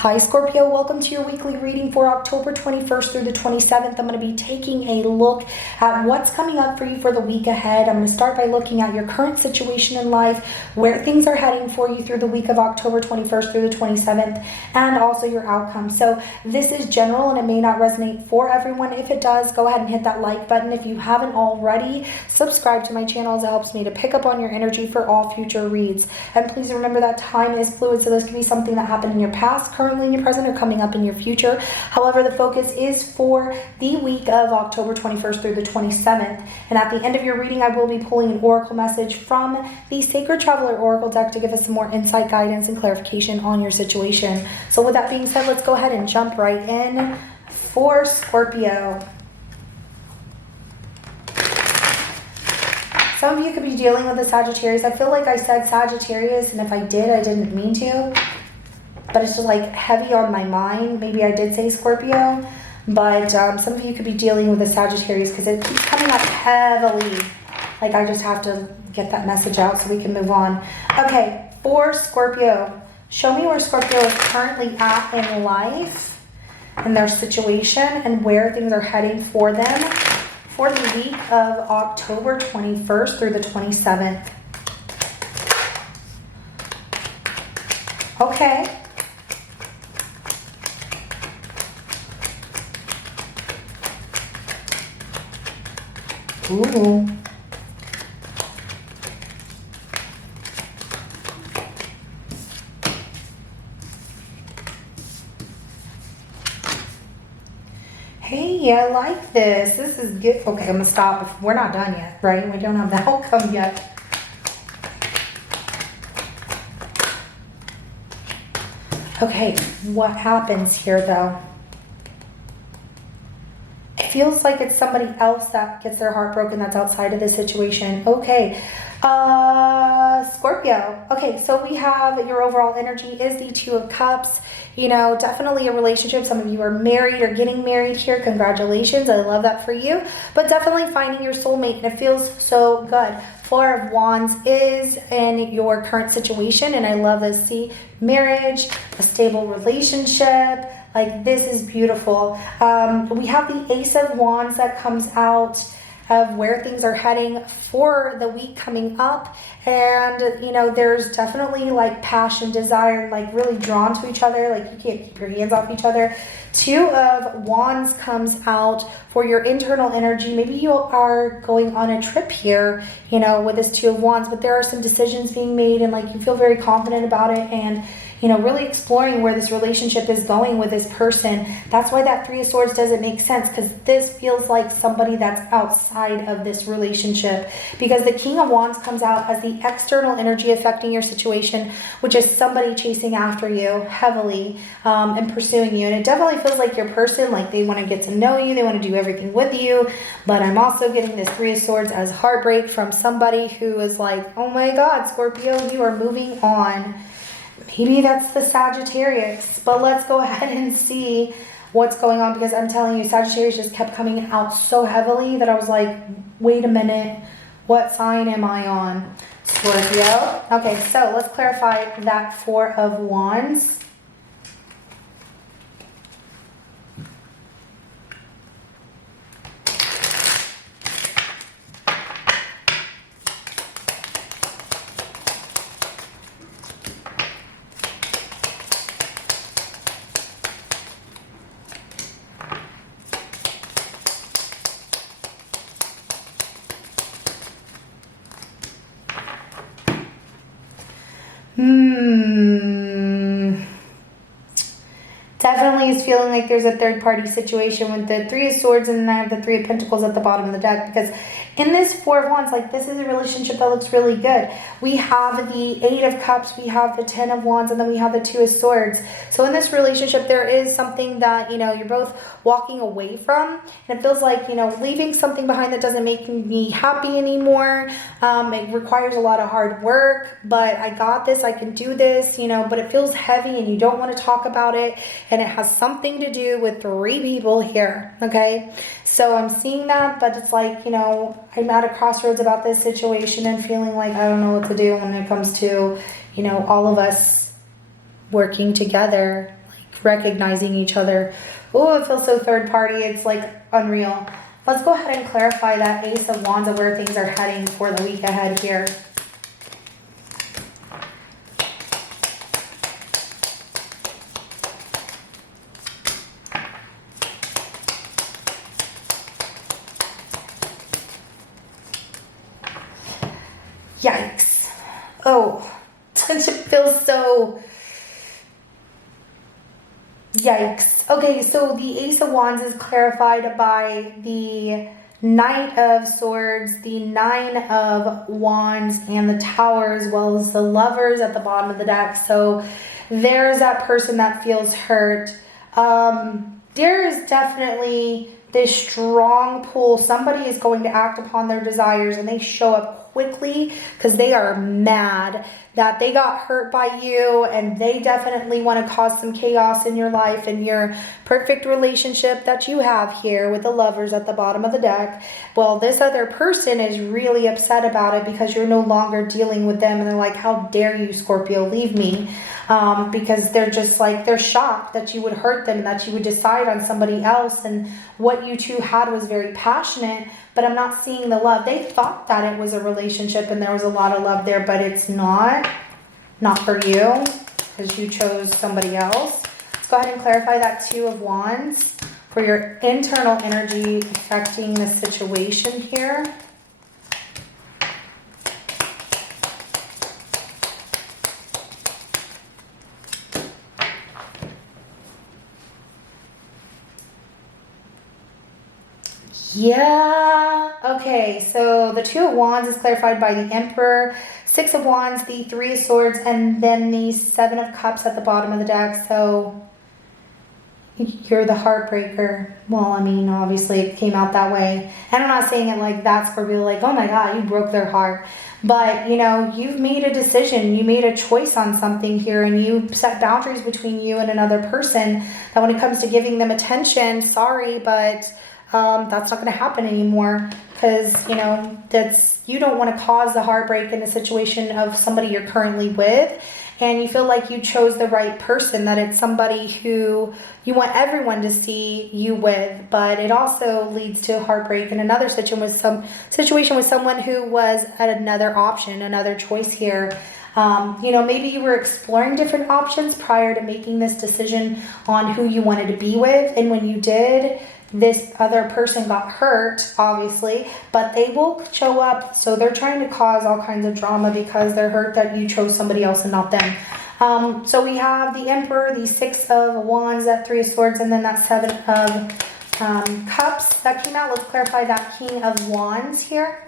Hi Scorpio, welcome to your weekly reading for October 21st through the 27th. I'm going to be taking a look at what's coming up for you for the week ahead. I'm going to start by looking at your current situation in life, where things are heading for you through the week of October 21st through the 27th, and also your outcome. So this is general and it may not resonate for everyone. If it does, go ahead and hit that like button. If you haven't already, subscribe to my channel as it helps me to pick up on your energy for all future reads. And please remember that time is fluid, so this could be something that happened in your past, currently in your present, or coming up in your future. However, the focus is for the week of October 21st through the 27th. And at the end of your reading, I will be pulling an oracle message from the Sacred Traveler Oracle deck to give us some more insight, guidance, and clarification on your situation. So with that being said, let's go ahead and jump right in for Scorpio. Some of you could be dealing with a Sagittarius. I feel like I said Sagittarius, and if I did, I didn't mean to. But it's just like heavy on my mind. Maybe I did say Scorpio, but some of you could be dealing with a Sagittarius because it keeps coming up heavily. Like I just have to get that message out so we can move on. Okay, for Scorpio, show me where Scorpio is currently at in life and their situation and where things are heading for them for the week of October 21st through the 27th. Okay. Ooh. Hey, I like this. This is good. Okay, I'm gonna stop. We're not done yet, right? We don't have the outcome yet. Okay, what happens here though? It feels like it's somebody else that gets their heart broken that's outside of the situation. Okay, Scorpio. Okay, so we have your overall energy is the Two of Cups. You know, definitely a relationship. Some of you are married or getting married here. Congratulations. I love that for you. But definitely finding your soulmate, and it feels so good. Four of Wands is in your current situation, and I love this. See, marriage, a stable relationship. Like, this is beautiful. We have the Ace of Wands that comes out of where things are heading for the week coming up. And, you know, there's definitely like passion, desire, like really drawn to each other. Like you can't keep your hands off each other. Two of Wands comes out for your internal energy. Maybe you are going on a trip here, you know, with this Two of Wands, but there are some decisions being made and like you feel very confident about it, and you know, really exploring where this relationship is going with this person. That's why that Three of Swords doesn't make sense, because this feels like somebody that's outside of this relationship. Because the King of Wands comes out as the external energy affecting your situation, which is somebody chasing after you heavily and pursuing you. And it definitely feels like your person, like they want to get to know you, they want to do everything with you. But I'm also getting this Three of Swords as heartbreak from somebody who is like, oh my God, Scorpio, you are moving on. Maybe that's the Sagittarius, but let's go ahead and see what's going on, because I'm telling you, Sagittarius just kept coming out so heavily that I was like, wait a minute, what sign am I on? Scorpio. Okay, so let's clarify that Four of Wands. Definitely is feeling like there's a third party situation with the Three of Swords, and then I have the Three of Pentacles at the bottom of the deck, because in this Four of Wands, like this is a relationship that looks really good. We have the Eight of Cups, we have the Ten of Wands, and then we have the Two of Swords. So in this relationship, there is something that, you know, you're both walking away from, and it feels like, you know, leaving something behind that doesn't make me happy anymore. It requires a lot of hard work, but I got this, I can do this, you know, but it feels heavy and you don't want to talk about it, and it has something to do with three people here, okay? So I'm seeing that, but it's like, you know, I'm at a crossroads about this situation and feeling like I don't know what to do when it comes to, you know, all of us working together, like recognizing each other. Oh, it feels so third party. It's like unreal. Let's go ahead and clarify that Ace of Wands of where things are heading for the week ahead here. Yikes. Oh, it feels so... Yikes. Okay, so the Ace of Wands is clarified by the Knight of Swords, the Nine of Wands, and the Tower, as well as the Lovers at the bottom of the deck. So there's that person that feels hurt. There is definitely this strong pull. Somebody is going to act upon their desires, and they show up quickly because they are mad that they got hurt by you, and they definitely want to cause some chaos in your life and your perfect relationship that you have here with the Lovers at the bottom of the deck. Well, this other person is really upset about it because you're no longer dealing with them, and they're like, how dare you, Scorpio, leave me? Because they're just like, they're shocked that you would hurt them, that you would decide on somebody else, and what you two had was very passionate, but I'm not seeing the love. They thought that it was a relationship and there was a lot of love there, but it's not for you because you chose somebody else. Let's go ahead and clarify that Two of Wands for your internal energy affecting the situation here. Yeah, okay, so the Two of Wands is clarified by the Emperor, Six of Wands, the Three of Swords, and then the Seven of Cups at the bottom of the deck. So you're the heartbreaker. Well, I mean, obviously it came out that way. And I'm not saying it like that, Scorpio, like, oh my God, you broke their heart. But, you know, you've made a decision. You made a choice on something here, and you set boundaries between you and another person that when it comes to giving them attention, sorry, but... that's not going to happen anymore because, you know, you don't want to cause the heartbreak in the situation of somebody you're currently with, and you feel like you chose the right person, that it's somebody who you want everyone to see you with, but it also leads to heartbreak in another situation with someone who was at another option, another choice here. You know, maybe you were exploring different options prior to making this decision on who you wanted to be with, and when you did, this other person got hurt, obviously, but they will show up. So they're trying to cause all kinds of drama because they're hurt that you chose somebody else and not them. So we have the Emperor, the Six of Wands, that Three of Swords, and then that Seven of Cups that came out. Let's clarify that King of Wands here.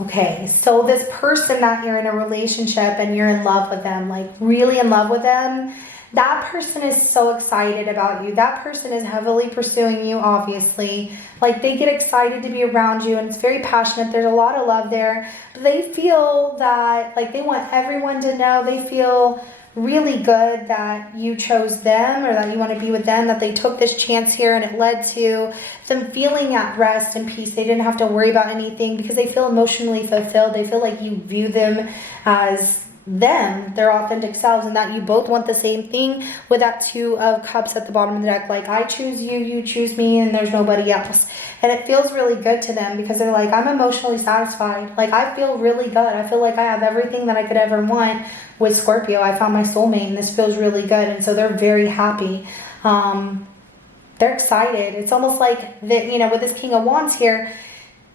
Okay, so this person that you're in a relationship and you're in love with them, like really in love with them, that person is so excited about you. That person is heavily pursuing you, obviously. Like they get excited to be around you, and it's very passionate. There's a lot of love there. But they feel that, like, they want everyone to know. They feel really good that you chose them, or that you want to be with them, that they took this chance here, and it led to them feeling at rest and peace. They didn't have to worry about anything because they feel emotionally fulfilled. They feel like you view them as them, their authentic selves, and that you both want the same thing with that Two of Cups at the bottom of the deck. Like, I choose you, you choose me, and there's nobody else. And it feels really good to them because they're like, I'm emotionally satisfied. Like, I feel really good. I feel like I have everything that I could ever want with Scorpio. I found my soulmate, and this feels really good. And so they're very happy. They're excited. It's almost like that, you know, with this King of Wands here,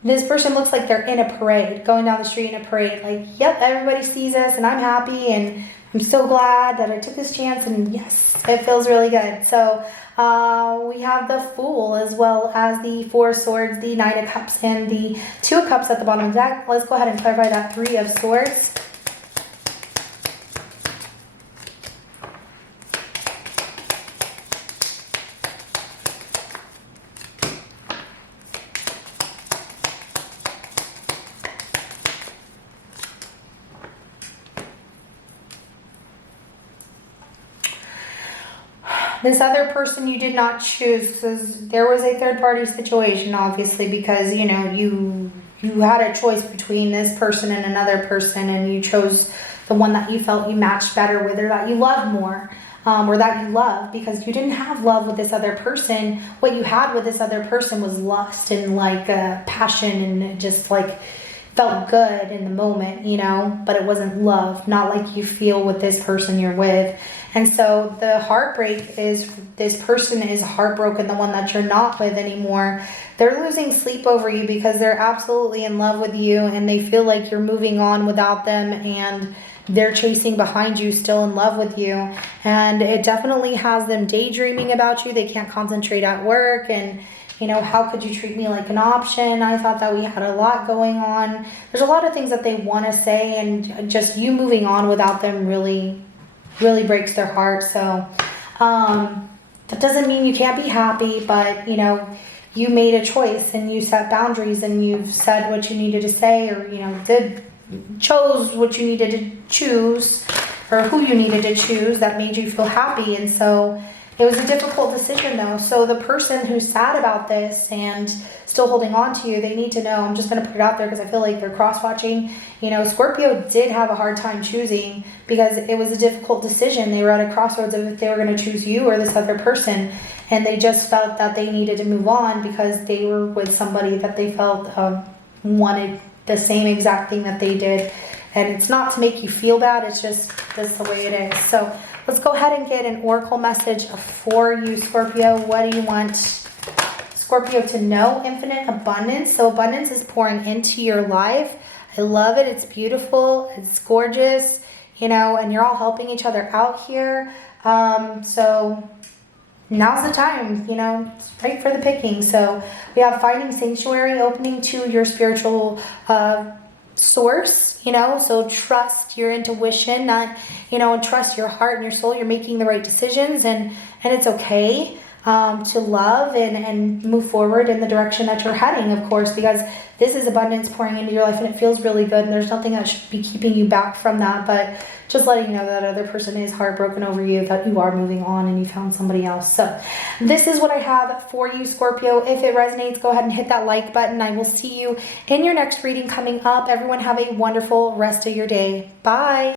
this person looks like they're in a parade, going down the street in a parade. Like, yep, everybody sees us, and I'm happy, and I'm so glad that I took this chance, and yes, it feels really good. So we have the Fool, as well as the Four of Swords, the Nine of Cups, and the Two of Cups at the bottom of the deck. Let's go ahead and clarify that Three of Swords. This other person you did not choose, because there was a third party situation, obviously, because, you know, you had a choice between this person and another person, and you chose the one that you felt you matched better with, or that you loved more, or that you love, because you didn't have love with this other person. What you had with this other person was lust and like passion, and it just like felt good in the moment, you know, but it wasn't love, not like you feel with this person you're with. And so the heartbreak is, this person is heartbroken, the one that you're not with anymore. They're losing sleep over you because they're absolutely in love with you, and they feel like you're moving on without them, and they're chasing behind you, still in love with you. And it definitely has them daydreaming about you. They can't concentrate at work, and, you know, how could you treat me like an option? I thought that we had a lot going on. There's a lot of things that they want to say, and just you moving on without them really breaks their heart. So that doesn't mean you can't be happy, but, you know, you made a choice, and you set boundaries, and you've said what you needed to say, or, you know, chose what you needed to choose, or who you needed to choose that made you feel happy. And so it was a difficult decision, though. So the person who's sad about this and still holding on to you, they need to know, I'm just going to put it out there because I feel like they're cross-watching. You know, Scorpio did have a hard time choosing because it was a difficult decision. They were at a crossroads of if they were going to choose you or this other person. And they just felt that they needed to move on because they were with somebody that they felt wanted the same exact thing that they did. And it's not to make you feel bad, it's just that's the way it is. So let's go ahead and get an oracle message for you, Scorpio. What do you want Scorpio to know? Infinite abundance. So abundance is pouring into your life. I love it. It's beautiful. It's gorgeous, you know, and you're all helping each other out here. So now's the time, you know, it's right for the picking. So we have finding sanctuary, opening to your spiritual source, you know, so trust your intuition, not, you know, trust your heart and your soul. You're making the right decisions, and it's okay to love and move forward in the direction that you're heading, of course, because this is abundance pouring into your life, and it feels really good, and there's nothing that should be keeping you back from that. But just letting you know that other person is heartbroken over you, that you are moving on and you found somebody else. So this is what I have for you, Scorpio. If it resonates, go ahead and hit that like button. I will see you in your next reading coming up. Everyone have a wonderful rest of your day. Bye.